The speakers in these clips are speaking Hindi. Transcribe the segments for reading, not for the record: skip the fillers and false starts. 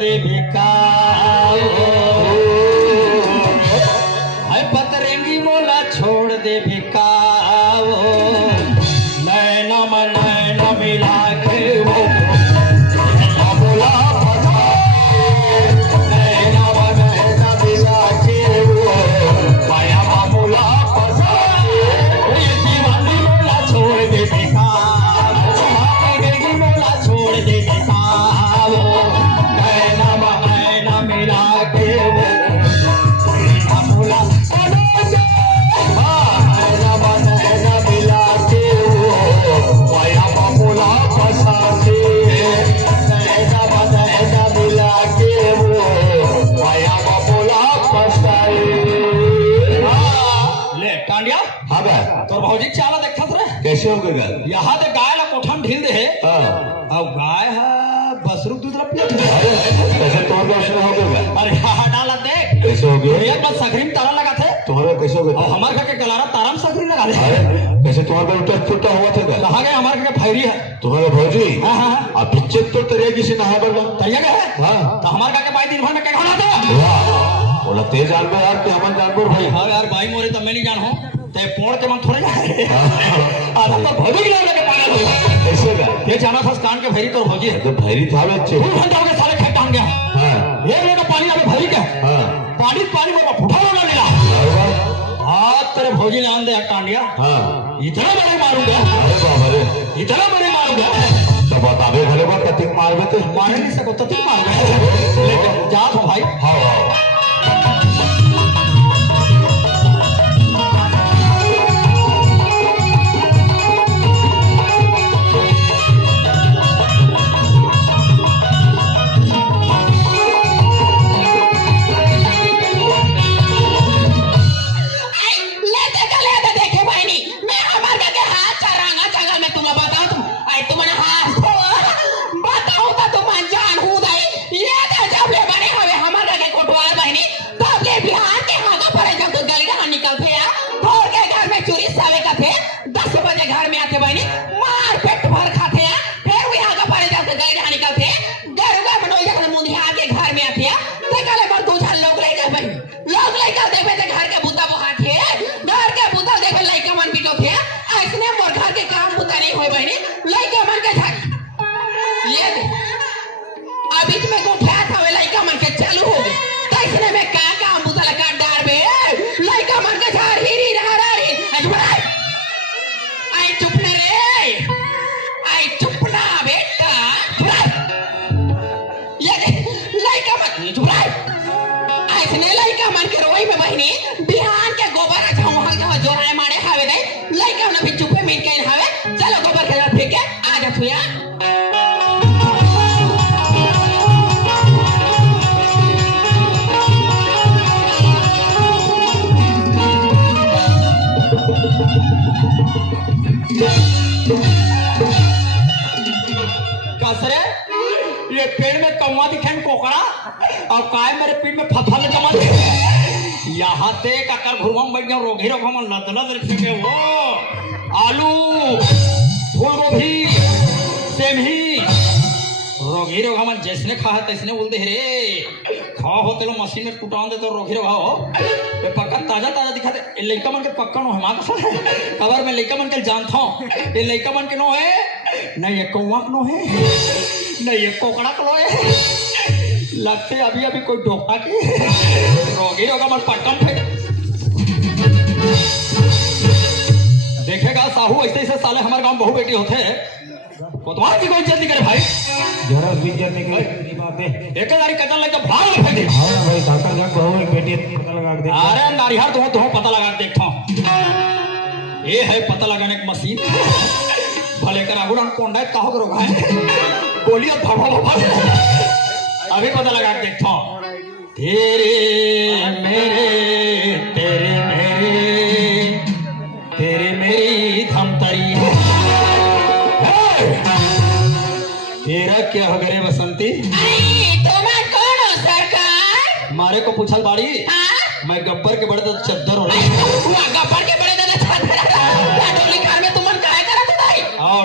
दे भिका है पतरेंगी मोला छोड़ दे भिका नैना नैना मिला के वो कैसे हो गए यहाँ तो गाय ला कोठन ढील दे है अब गाय है बसरू दूध रपिया कैसे तोड़ के हो गए अरे हाँ डाला देख कैसे हो गए एक बार सकरी में तारा लगा थे तुम्हारा कैसे हो गया हमारे घर के गलारा तारा में सकरी लगा दे कैसे तुम्हारे उल्टा फुटा हुआ था कहाँ गए हमारे घर भैरी है तुम्हारे भौजी हाँ अब पिक्चर तो तरिया किसी नहा बड़ा तरिया गए हाँ तो हमारे घर के भाई दिन भर में क्या खाना था बोला तेज जानवर यार कि हमारे जानवर भाई हाँ यार भाई मोरे तो मैं नहीं जान हूँ ते पोड़ के मन थोड़े जाए अब तो भौजी की नाम लेके पागल हो कैसे का ये जाना था कान के भैरी तो भौजी है तो भैरी था बच्चे 2 घंटे हो गए साले खेत टांग गया हाँ एक लोटा पानी अभी भरी के हाँ पानी में फुटा लगा लेला हाथ तेरे भौजी ने आन दे टांडिया हाँ इतना बड़े मारूंगा अरे बाबा रे इतना बड़े मारूंगा तो बतावे भले बात कतिक मारबे तो मारे नहीं सको तो तुम मार लेकिन जात हो भाई हाँ हाँ बिहान के गोबर जोराए मारे हवे दे लइका न भी चुपे मिट के हवे चलो गोबर खेला फेंक के आ जा थुया कसरे ये पेड़ में कौवा दिखे कोकड़ा और काय मेरे पेट में फफल जमा यहाँ ते ककर घुरम बैठ जाओ रोगी रोग हम लदलद रखेंगे वो आलू फूल गोभी सेमही रोगी रोग हम जैसने खा है तैसने बोलते रे खाओ होते लो मशीन में टूटा दे तो रोगी रोग हो ये पक्का ताजा ताजा दिखाते लड़का मन के पक्का नो है मां का खबर में लड़का मन के जानता हूं ये लड़का मन के नो है नहीं ये कौवा नो है नहीं ये कोकड़ा को है लगते अभी अभी कोई डोका की रोगी रोगा मन पट्टन फेंक देखेगा साहू ऐसे ऐसे साले हमारे गांव बहु बेटी होते कोतवाल की कोई इज्जत नहीं करे भाई जरा भी इज्जत नहीं करे बात है एक गाड़ी कतल लेके भाग में फेंक दे हां भाई काका जान बहु एक बेटी पता लगा के देख अरे नारियार तो पता लगा के देखता हूं ये है पता लगाने की मशीन भले कर आगुड़ा कोंडा काहो करोगा गोली और भड़वा अभी पता लगा के देखता हूं तेरे मेरे मेरी धमतरी तेरा क्या हो गए बसंती मारे को पूछल बाड़ी मैं गब्बर के बड़े चद्दर हो रही गब्बर के बड़े डोली खान में तुमन काहे करत भाई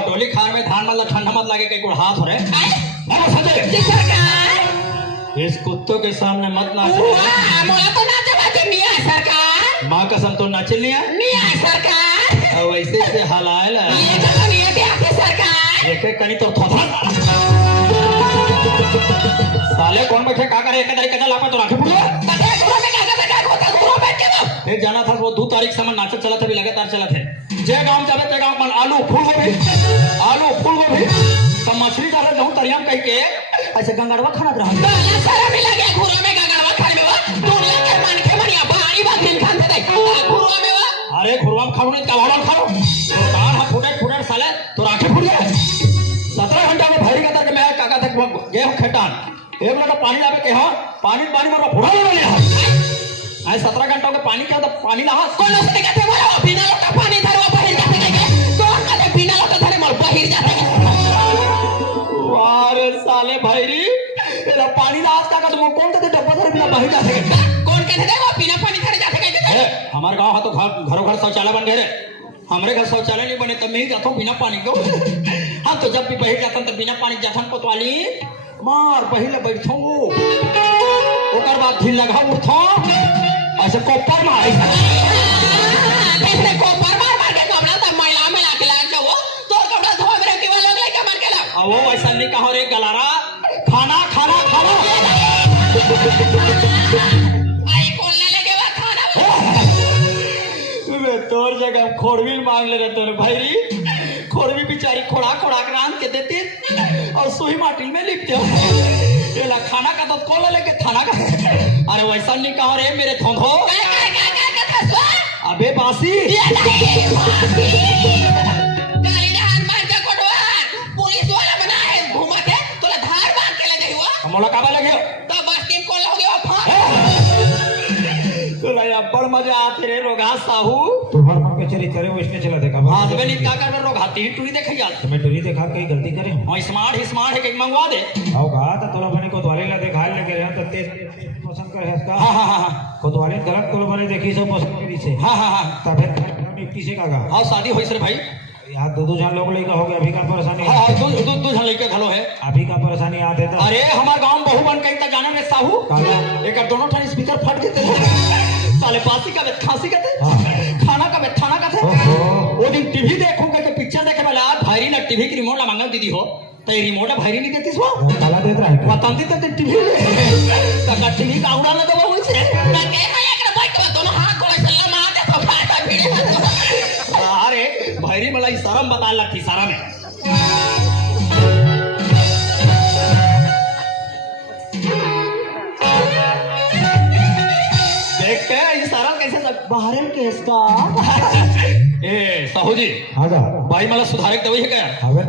डोली खान में धान मतलब ठंडा मत लागे कई गुड़ हाथ हो रहे इस कुत्तों के सामने मत नाच। वाह, मोला तो नाचे बाते मिया सरकार। माँ कसम तो नाचे लिया मिया सरकार। और वैसे से हलायल ये तो नहीं है आके सरकार। एक एक कनी तो थोथा साले कौन बैठे का करे एक तारीख का लापा तो राखे पुड़िया कदे गुरु में का होता गुरु बैठ के दो। एक जाना था वो 2 तारीख से मैं नाचत चला था भी लगातार चला थे जे गांव जावे ते गांव मन आलू फूल गोभी तो मछली डाले जाऊं तरियाम कह के ऐसे गंगाड़वा खाना रहा बाला सारा में लगे गुरु में गगड़वा खाने में वो दुनिया के मन के मनिया भारी बात खान दे गुरु में वो। अरे घुरवाम खाओ नहीं कवाड़ा खाओ तो कान हाथ फुटे साले तो राखे फुट गए 17 घंटा में भरी का मैं काका तक गए हो खेतान एक लोटा पानी लावे के हां पानी मारो फुड़ा ले आए 17 घंटों के पानी क्या तो पानी नहा कौन उसने कहते बोला बिना लोटा पानी धरवा बाहर जाते गए कौन कहते बिना लोटा धरे मर बाहर जाते अरे साले भाईरी एला पानी ना आज का तुम कौन कहते डब्बा धरे बिना बाहर जाते कौन कहते देखो बिना पानी धरे जाते गए अरे हमारे गांव तो घरों घर शौचालय बन गए रे हमरे घर शौचालय नहीं बने तब मैं ही जाता हूँ बिना पानी के हम तो जब भी बही जाता तो बिना पानी जाता कोतवाली मार पहले बैठो ओकर बाद ढील लगा उठो ऐसे कोपर मारे कैसे कोपर मार के कपड़ा सब मैला में लाग जाओ तो कपड़ा धोए में के लोग लेके मन के ला वो ऐसा नहीं कहो रे गलारा खाना आई कौन ले के बाद खाना मैं तोर जगह खोरवी मांग ले रहे तोर भाईरी खोरवी बेचारी खोड़ा रान के देती और सुई माटी में लिपते ये खाना का तो कॉल लेके थाना का अरे वैसा नहीं कहो रे मेरे थोंधो अबे बासी पुलिस वाला बना है घुमा के तोला धार बांध के ले गई हुआ मोला काबा लगे तो बस टीम कॉल हो गया फाड़ तोला या बड़ मजा आते रे रोगा साहू तुम्हार मन के चली करे वैसने चला देखा हाथ में निका कर रोग हाथी ही टूरी देखई आज तुम्हें टूरी देखा कहीं गलती करे हां स्मार्ट है कि मंगवा दे आओ कहा था तोला बने को द्वारे ला देखा लगे रहे तो तेज पसंद करे हस्का हां को द्वारे गलत तोला बने देखी सब पसंद करी से हां तबे निपटी से कागा हां शादी होइस रे भाई यार दो जन लोग लेके हो गए अभी का परेशानी हां दो जन लेके घलो है अभी का परेशानी आते था अरे हमार गांव में बहु बन कहीं त जाना रे साहू काला एक दोनों ठानी स्पीकर फट गए साले बासी का खांसी का खाना का थाना का थे वो दिन टीवी देखूंगा कि पिक्चर देखे वाला भाईरी ना टीवी की रिमोट ला मांगा दीदी हो तो ये रिमोट भाईरी नहीं देती सो काला देता है बताती तो टीवी का टीवी का उड़ा लगा हुआ उसे मैं कह रहा है कि भाई तो दोनों हाथ को ऐसे लगा के तो फाटा भिड़े अरे भाईरी मला इशारा बता लगती सारा में देख के इशारा कैसे बाहर के इसका ए साहू जी आजा भाई मला सुधारक दवाई है क्या हवे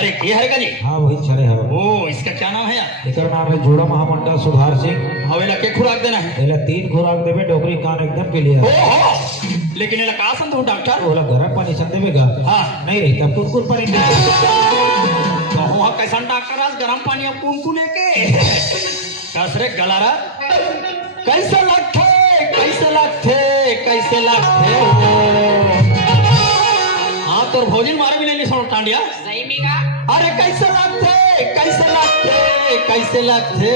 अरे ये है का जी हां वही चले है ओ इसका क्या नाम है यार एकर नाम है जोड़ा महामंडल सुधार सिंह हवेला के खुराक देना है एला 3 खुराक देबे डोकरी कान एकदम क्लियर ओ हो लेकिन एला का संत हो डॉक्टर ओला गरम पानी सन देबेगा हां नहीं रही तब कुरकुर पानी तो हुआ कैसा डॉक्टर आज गरम पानी अब कौन लेके कसरे गलारा कैसे लगथे हाँ तो भोजन मारे भी नहीं सुनो टांडिया सही मीगा अरे कैसे लगथे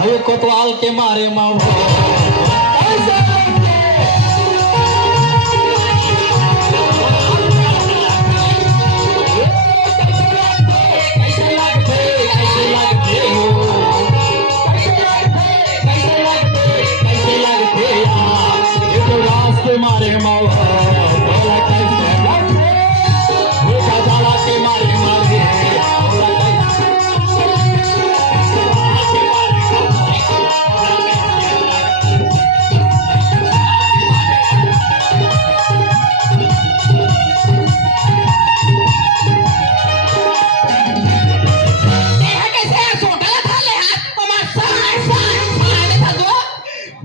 अरे कोतवाल के मारे माओ कैसे मारे माओ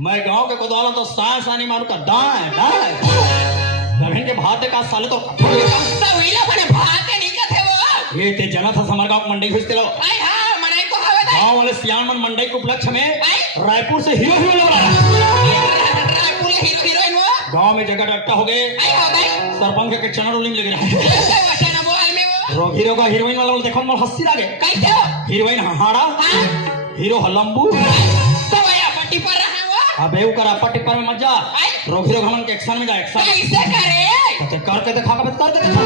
मैं गांव के कोतवाल तो सानी मारू का दाएं जमीन के भाते का साले तो सवीला बने भाते नहीं का थे वो ये ते जना था समर गांव मंडई भेजते लो आई हां मनाई को हवे दे गांव वाले सियान मंडई के उपलक्ष्य में रायपुर से हीरो लग रहा रायपुर हीरो हीरोइन वो गांव में जगह डट्टा हो गए आई हो गई सरपंच के चैनल रोलिंग लग रहा है कैसे वचन बोल में वो हीरो का हीरोइन वाला देखो मोर हंसी लागे कैसे हो हीरोइन हाड़ा हां हीरो हलम्बू तो भैया पट्टी पर रहा वो अबे वो करा पट्टी पर में मत जा रोगी रोग हमन के एक्शन में जा एक्शन कैसे करे तो करके दिखा के करके दिखा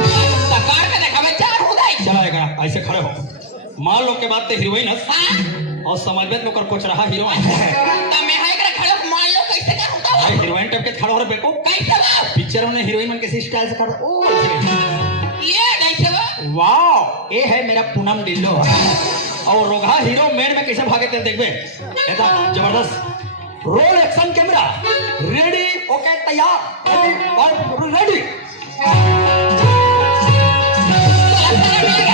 तकार के देखा मैं चार हो गई चला एक ऐसे खड़े हो मान लो के बात ते हीरोइन हस हां और समझ में लोकर कुछ रहा हीरो तो मैं हाय करे खड़े मान लो कैसे कर होता भाई हीरोइन टाइप के खड़ा हो रहे बेको कैसे वो पिक्चर में हीरोइन मन के स्टाइल से खड़ा ओ ये कैसे वो वाओ ये है मेरा पूनम डिल्लो और रोगा हीरो मेन में कैसे भागे थे देखबे ऐसा जबरदस्त roll action camera ready okay तैयार रेडी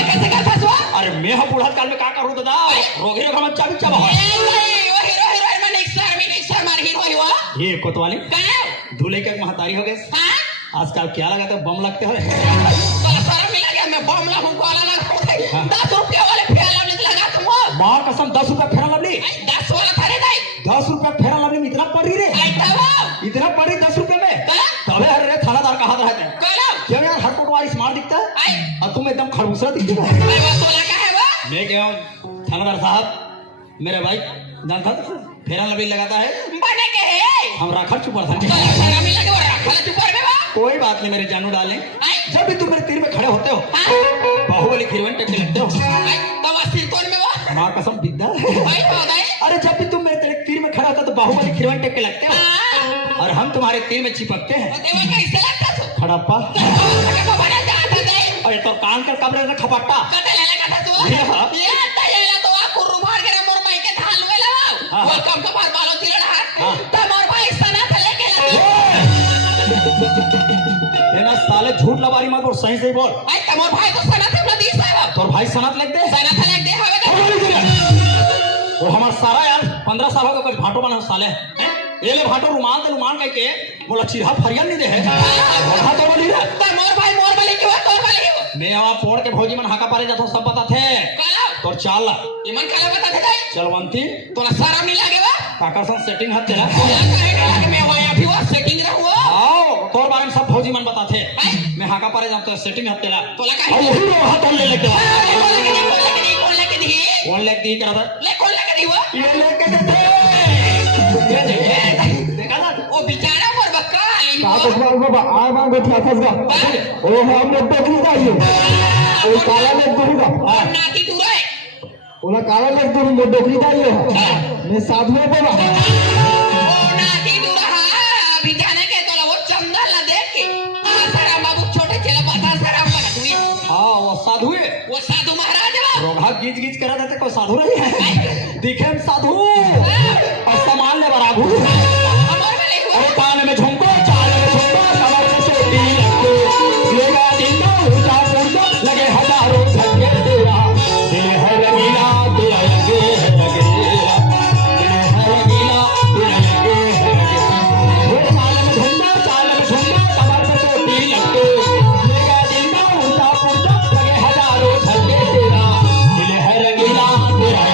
कैसे कर फसवा अरे मैं हम बूढ़ा काल में का करूं दादा रोगी रोग हम चाबी चाबा वो हीरो हीरोइन में नेक्स्ट मार हीरो हुआ ये कोतवाली का दूल्हे के महतारी हो गए हां आजकल क्या लगाते बम लगते हो तो सारा मिला गया मैं बम ला हमको अलग अलग 10 रुपया वाले फेला लगा तुम मां कसम 10 रुपया फेरा लवली 10 वाला थारे नहीं 10 रुपया फेरा लवली में इतना पड़ी रे इतना पड़ी 10 रुपए में तबे हर रे थानादार कहा रहते हैं क्यों यार हर कोटवारी स्मार्ट दिखता है और तुम एकदम खड़ूसा दिखते हो मैं क्या थानादार साहब मेरे भाई जानता फेरा लवली लगाता है बने के है हम राखड़ चुपर था सारा मिला के वो रखला चुपर में बा कोई बात नहीं मेरे जानू डाले जब भी तुम मेरे तीर में खड़े होते हो बाहुबली हीरोइन टाइप के लगते हो तो वो सिरकोन में वो मां कसम बिद्दा भाई बताइए अरे जब भी तुम मेरे तीर में खड़ा होता तो बाहुबली हीरोइन टाइप के लगते हो और हम तुम्हारे तीर में चिपकते हैं देवा कैसे लगता तू खड़प्पा तो बना जाता दे अरे तो कान कर कमरे में खपट्टा कते ले लगा तू ये तैयार तो आ कुरु मार के मोर माई के धान में लगाओ वो कम का बार बालो तिलड़ हां तो मोर भाई सना थले के ये ना साले झूठ लबारी मत बोल सही सही बोल आई तो मोर भाई तो सना थे ना 20 साहब तोर भाई सनत लग दे सना थले दे हवे वो हमार सारा यार 15 साल हो गए भाटो बना साले ये ले भाटो रुमाल कह के बोला चिढ़ा फरियाल नहीं दे है बोला तो बोली रे तो मोर भाई मोर वाली क्यों तोर वाली क्यों मैं वहां पोड़ के भौजी मन हाका पारे जातो सब पता थे काला तोर चाल इमन काला बता थे चलवंती तोला शर्म नहीं लागे बा काका संग सेटिंग हाथ तेरा कहे लगे मैं वहां अभी वो सेटिंग रहूं आओ तोर बारे में सब भौजी मन बता थे मैं हाका पारे जातो सेटिंग हाथ तेरा तोला और कहे वही रो हाथ ले लेके कौन लेके दी कौन लेके दी करा था ले कौन लेके दी वो ये लेके दे ये देखा ना ओ बेचारा मोर बक्का आली का तो बाबा आ मांगो था फसगा ओ हम लोग तो की जाइए ओ काला ले दूंगा नाती तू रे ओला काला ले दूंगा मैं डोकरी जाइए मैं साधुओं बाबा ओ नाती तू रहा अभी जाने के तोला वो चंदा ला देख के सारा बाबू छोटे चला पता सारा बना तू हां वो साधु है वो साधु महाराज बा रोगा गीच करा देते कोई साधु नहीं है दिखे हम साधु और सामान ले बराबू हमर वाले को और कान में झुमको चाल में झुमको कमर में चोटी लेगा दिन ऊंचा ऊंचा लगे हजारों झटके तेरा दिल है रंगीला तेरा लगे है लगे दिल है रंगीला तेरा लगे है लगे वो कान में झुमको चाल में झुमको कमर में चोटी लगते लेगा दिन ऊंचा ऊंचा लगे हजारों झटके तेरा दिल है रंगीला तेरा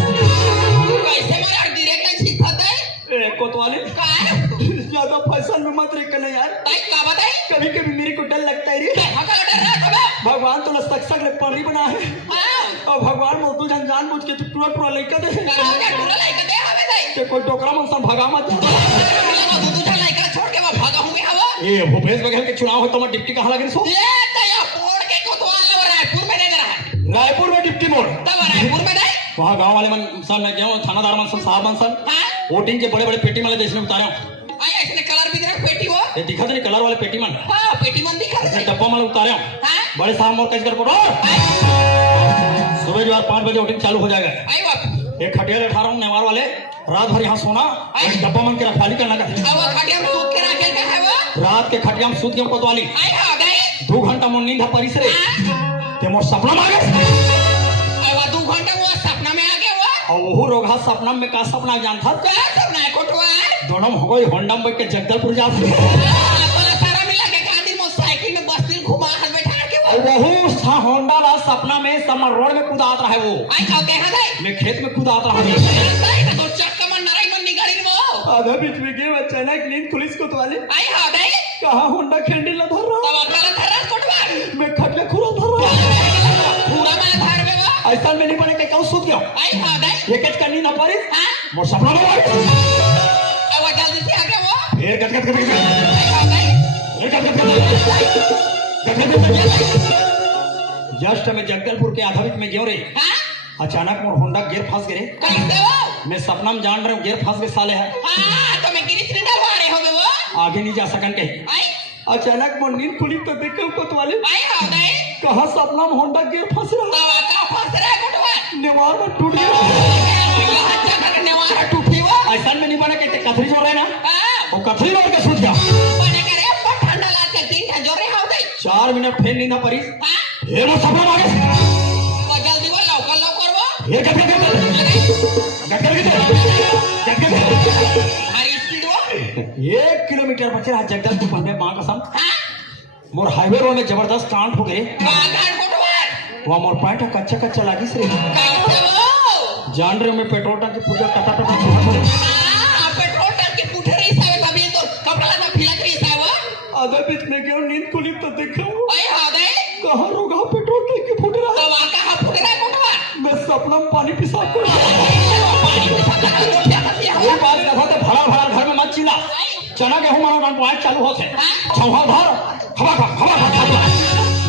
कैसे मारा डायरेक्ट सिखाता है कोतवाली का ज्यादा फैशन में मत रख यार ताई का बताई कभी कभी मेरे को डर लगता है रे हका डर रहा था भगवान तो सक ले पानी बना है हां और भगवान मोतू जान बुझ के टुकड़ा लेकर दे करा के टूरा लाइक दे हवे ताई कि कोई टोकरा में सब भगा मत मिला तू तुझा लाइक छोड़ के मैं भागा हूं हवा ये भूपेश बघेल के चुनाव हो तो मैं डिप्टी कहां लगे सो ये तया पोड़ के को तो आला रायपुर में नहीं रहा रायपुर में डिप्टी मोड़ तब रायपुर में नहीं वहां गांव वाले मन सन में गए थानादार मन सब साहब मन सन हां वोटिंग के बड़े बड़े पेटी वाले देश में उतारे हो आई ऐसे कलर भी दे पेटी वो ये दिखा नहीं कलर वाले पेटी मन हां पेटी मन दिखा इसने डब्बा में उतारे हो हां बड़े साहब मोर कैसे कर पड़ो सुबह जो 5 बजे वोटिंग चालू हो जाएगा आई बाप एक खटिया लेठा रहा हूँ नेवार वाले रात भर यहाँ सोना एक डब्बा मन के रखवाली करना कहते अब खटिया में सूत के रखे का है वो रात के खटिया में सूत के कोतवाली आई हो गई 2 घंटा मोर नींद परिस रे ते मोर सपना में आ गए अब 2 घंटा वो सपना में आ गया वो और वो रोगा सपना में का सपना जानता क्या सपना है कोटवा दोनों हो गए होंडा में के जगदलपुर जा तोला सारा मिला के गांधी मोटरसाइकिल में बस दिन घुमा हल बैठा के वो वही होंडा ला सपना में समर रोड में कूदात रहा है वो आई का कहा दे मैं खेत में कूदात रहा हूँ तो चक्का मन नराई मन निगाड़ी में आधा बीच में गए अचानक नींद पुलिस को वाले आई हाँ नहीं कहा होंडा खेंडी ला धर रहा तब अकल धरस कोटवा मैं खटले खुरा धर रहा पूरा मैं धार में वो ऐसा में नहीं बने के कौन सूत गया आई हाँ नहीं ये कच करनी ना पारी हाँ मोर सपना में अब जल्दी से आगे वो फिर गट गट गट आई हाँ नहीं गट गट गट जस्ट मैं जगदलपुर के आधा बीच में गयो रे हाँ अचानक मोर होंडा गियर फंस गए कैसे वो मैं सपना में जान रहा हूँ गियर फंस गए साले है हाँ तो मैं गिरी से डलवा रहे होगे वो आगे नहीं जा सकन के आई अचानक मोर नींद खुली तो देखो कोतवाले आई हाँ नहीं कहा सपना में होंडा गियर फंस रहा तब का फंस रहा है कोटवा निवार में टूट गया यहाँ चक्कर करने वाला टूटी वो ऐसा में नहीं बना के कथरी जो रहे ना हाँ वो कथरी मार के सूत गया बने करे बहुत ठंडा लागते तीन ठन जोरे हो गई 4 मिनट फिर नींद पड़ी हाँ फिर वो सपना में आ गया तो जल्दी वो लौकर वो ये गट हमारी स्पीड वो 1 किलोमीटर बचे रहा जगदलपुर बंदे मां कसम हाँ मोर हाईवे रोड में जबरदस्त कांड हो गए बागान कोटवा वहाँ मोर पैंट कच्चा कच्चा लगी से कैसे वो जान रहे हो मैं पेट्रोल टंकी पूजा टटा टटा चढ़ा पड़े हाँ पेट्रोल टंकी पुठे रही सावे तभी तो कपड़ा ना फिलक रही सावे आधा बीच में क्यों नींद खुली तो देखा आई हाँ दे कहाँ रोगा पेट्रोल टंकी फूट रहा तो वहाँ कहाँ फुट रहा कोटवा मैं सपना में पानी पिसाब कर पानी में सब लगा दो क्या करती है वो बात कहा तो भरा भरा घर में मत चिल्ला चना गेहूं मारो गान पॉइंट चालू होते छौहा धर खबा खा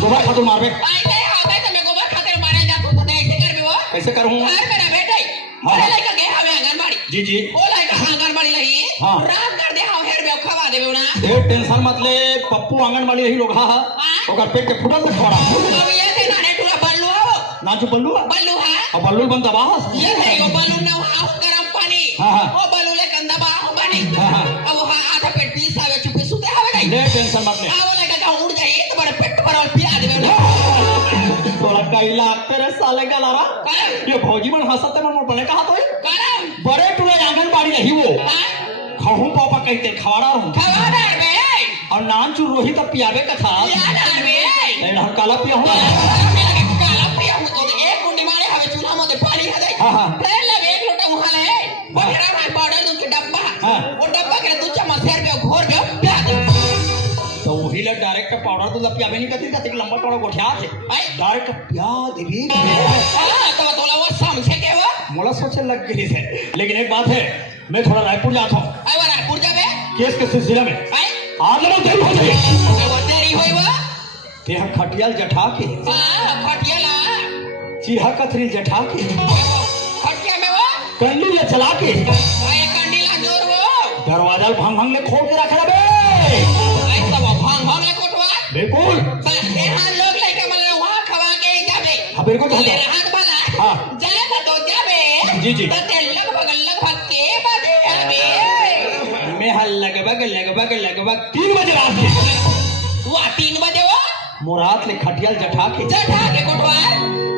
गोबर खा तू मारबे आई नहीं हाँ दे तो मैं गोबर खाते मारे जात तो ऐसे कर भी वो कैसे करूं अरे मेरा बेटा हाँ। बोले लाइक गए हमें आंगनबाड़ी जी जी वो लाइक आंगनबाड़ी रही हाँ। रात कर दे हाँ हेर में खवा देबे ना ये टेंशन मत ले पप्पू आंगनबाड़ी रही लोग हा ओकर पेट के फुटल से खड़ा अब ये थे ना टूरा बल्लू हो नाचू बल्लू बल्लू है अब बल्लू बन दबा ये है वो बल्लू ना हाउ गरम पानी हाँ, हाँ। वो बल्लू ले कंदा बा हो बनी हाँ, हाँ। अब वो आधा पेट पीस आवे चुपे सुते हवे नहीं ले टेंशन मत ले आ वो लगा का उड़ जाए तो बड़े पेट पर पिया देबे ना तोरा कैला तेरे साले का लारा कर ये भौजी मन हंसते मन बने कहा तो कर बड़े टूले आंगनबाड़ी रही वो हां खहू पापा कहते खवाड़ा रहूं खवा दे बे और नान चू रोही तो पियावे का था या ना बे नहीं हम काला पिया हूं काला पिया हो तो एक गुंडी मारे हवे चूल्हा में पानी है दे हाँ, हाँ। फिर ले एक लोटा वहां ले बकरा भाई पाउडर दूध के डब्बा हाँ। वो डब्बा के दूध चम्मच शेर पे घोर के पिया दे तो वही ले डायरेक्ट पाउडर तो पियावे नहीं करती कति लंबा टोड़ा गोठिया थे भाई डायरेक्ट पिया देवी हां तो तोला वो समझे के वो मोला सोचे लग गई है लेकिन एक बात है मैं थोड़ा रायपुर जाता हूँ आई वो रायपुर जाबे केस के सिलसिले में आई आज लोग देरी हो गई वो तेरी होई वो ते हम खटियाल जठा के हां खटियाला चिढ़ा कथरी जठा के खटिया में वो कंडी ले चला के भाई कंडीला जोर वो दरवाजा भांग भांग ले खोल के रख रहे आई सब भांग भांग ले कोटवा बिल्कुल बस यहाँ लोग लेके मतलब वहाँ खवा के जाबे हाँ बिल्कुल बोले राहत वाला हाँ। जाएगा तो जाबे जी, जी। तो ते लगभग के बजे जाबे मैं हल लगभग 3 बजे रात के वो 3 बजे वो मुराद ले खटियाल जठा के जठा के कोटवा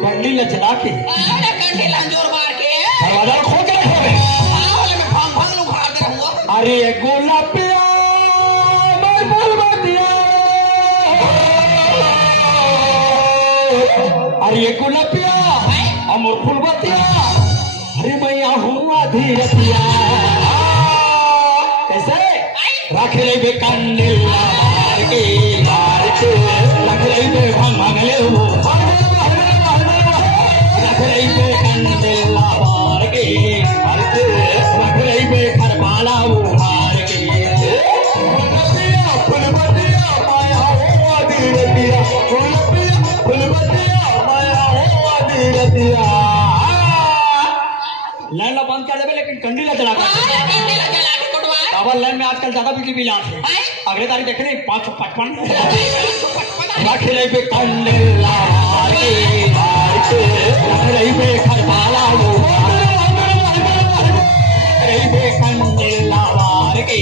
कंडी ले चला के आले कंडी लांजोर मार के दरवाजा खोल के रख रहे आओले में भांग भांग लोग भाग रहे हुआ अरे गोलापिया मैं बोलबतिया अरे गोलापिया अमर फुलबतिया अरे मैं हूँ आधी रतिया कैसे रख ले बे कंडिल मार के रख ले बे भांग ले वो रख ले बे कंडिल मार के रख ले बे खरमाला वो हार के फुलबतिया माया हो आधी रतिया फुलबतिया माया हो आधी रतिया लाइन ला बंद कर देवे लेकिन कंडी ला चला कर आले कंडी ला जला के कोटवा डबल लाइन में आजकल ज्यादा बिजली बिल आते हैं अगले तारीख देख रहे 555 रख ले बे कंडी ला मार के रख ले बे खरमाला वो हार के रख ले बे कंडी ला मार के